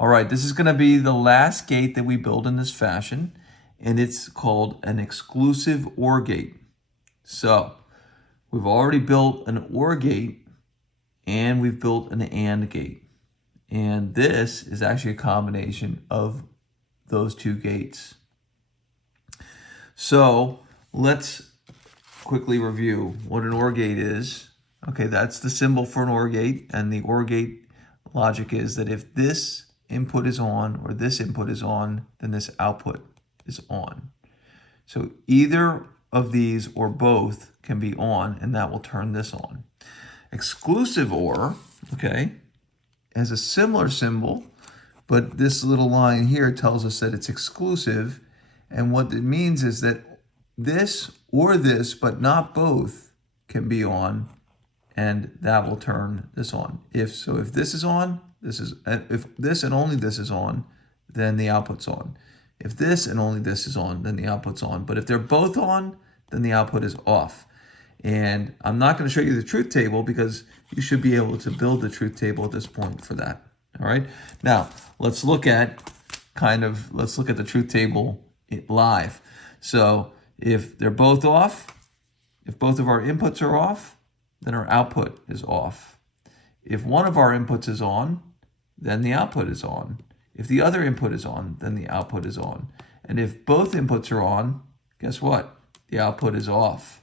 All right, this is going to be the last gate that we build in this fashion, and it's called an exclusive OR gate. So we've already built an OR gate and we've built an AND gate. And this is actually a combination of those two gates. So let's quickly review what an OR gate is. Okay, that's the symbol for an OR gate, and the OR gate logic is that if this input is on or this input is on, then this output is on. So either of these or both can be on, and that will turn this on. Exclusive OR, okay, has a similar symbol, but this little line here tells us that it's exclusive, and what it means is that this or this, but not both, can be on, and that will turn this on. If this is on, if this and only this is on, then the output's on. If this and only this is on, then the output's on. But if they're both on, then the output is off. And I'm not going to show you the truth table because you should be able to build the truth table at this point for that. All right. Now let's look at the truth table live. So if they're both off, if both of our inputs are off, then our output is off. If one of our inputs is on, then the output is on. If the other input is on, then the output is on. And if both inputs are on, guess what? The output is off.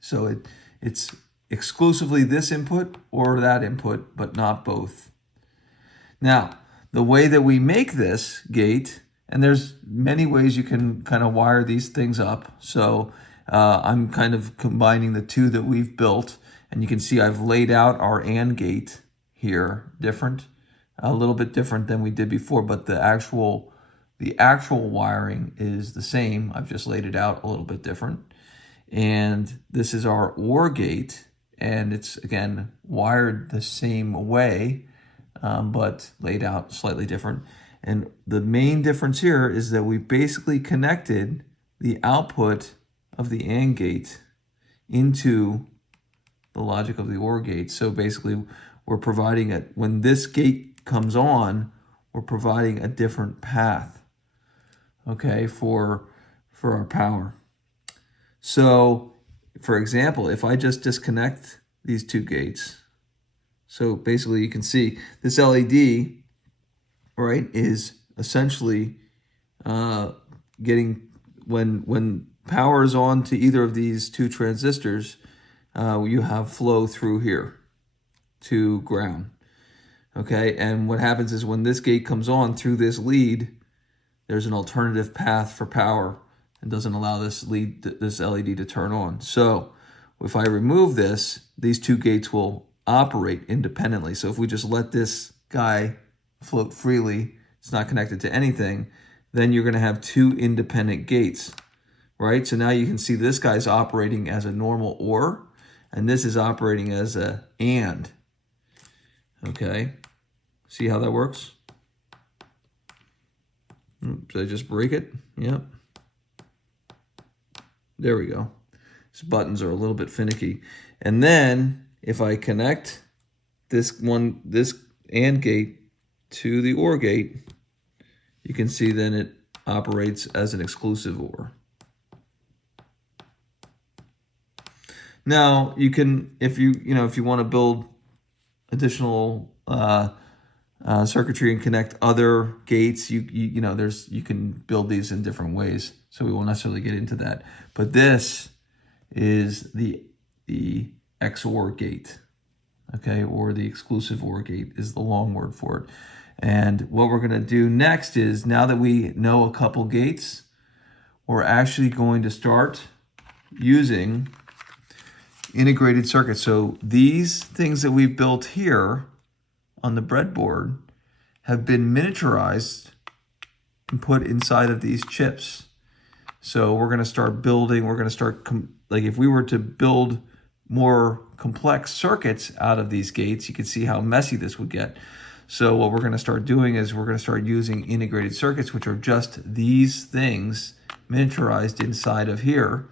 So it's exclusively this input or that input, but not both. Now, the way that we make this gate, and there's many ways you can kind of wire these things up. So I'm kind of combining the two that we've built, and you can see I've laid out our AND gate here different, a little bit different than we did before, but the actual wiring is the same. I've just laid it out a little bit different. And this is our OR gate, and it's again wired the same way, but laid out slightly different. And the main difference here is that we basically connected the output of the AND gate into the logic of the OR gate. So basically we're providing it, when this gate comes on, we're providing a different path, okay, for our power. So for example, if I just disconnect these two gates, so basically you can see this LED, right, is essentially getting, when power is on to either of these two transistors, you have flow through here to ground. Okay, and what happens is when this gate comes on through this lead, there's an alternative path for power and doesn't allow this LED to turn on. So if I remove this, these two gates will operate independently. So if we just let this guy float freely, it's not connected to anything, then you're going to have two independent gates, right? So now you can see this guy's operating as a normal OR, and this is operating as a AND. Okay, see how that works? Did I just break it? Yep. There we go. These buttons are a little bit finicky. And then if I connect this AND gate to the OR gate, you can see then it operates as an exclusive OR. Now you can, if you want to build additional circuitry and connect other gates, you can build these in different ways. So we won't necessarily get into that. But this is the XOR gate, okay, or the exclusive OR gate is the long word for it. And what we're going to do next is, now that we know a couple gates, we're actually going to start using integrated circuits. So these things that we've built here on the breadboard have been miniaturized and put inside of these chips. So we're going to start building, like if we were to build more complex circuits out of these gates, you can see how messy this would get. So what we're going to start doing is we're going to start using integrated circuits, which are just these things miniaturized inside of here.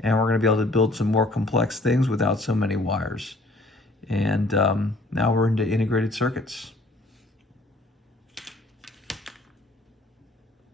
And we're going to be able to build some more complex things without so many wires. And now we're into integrated circuits.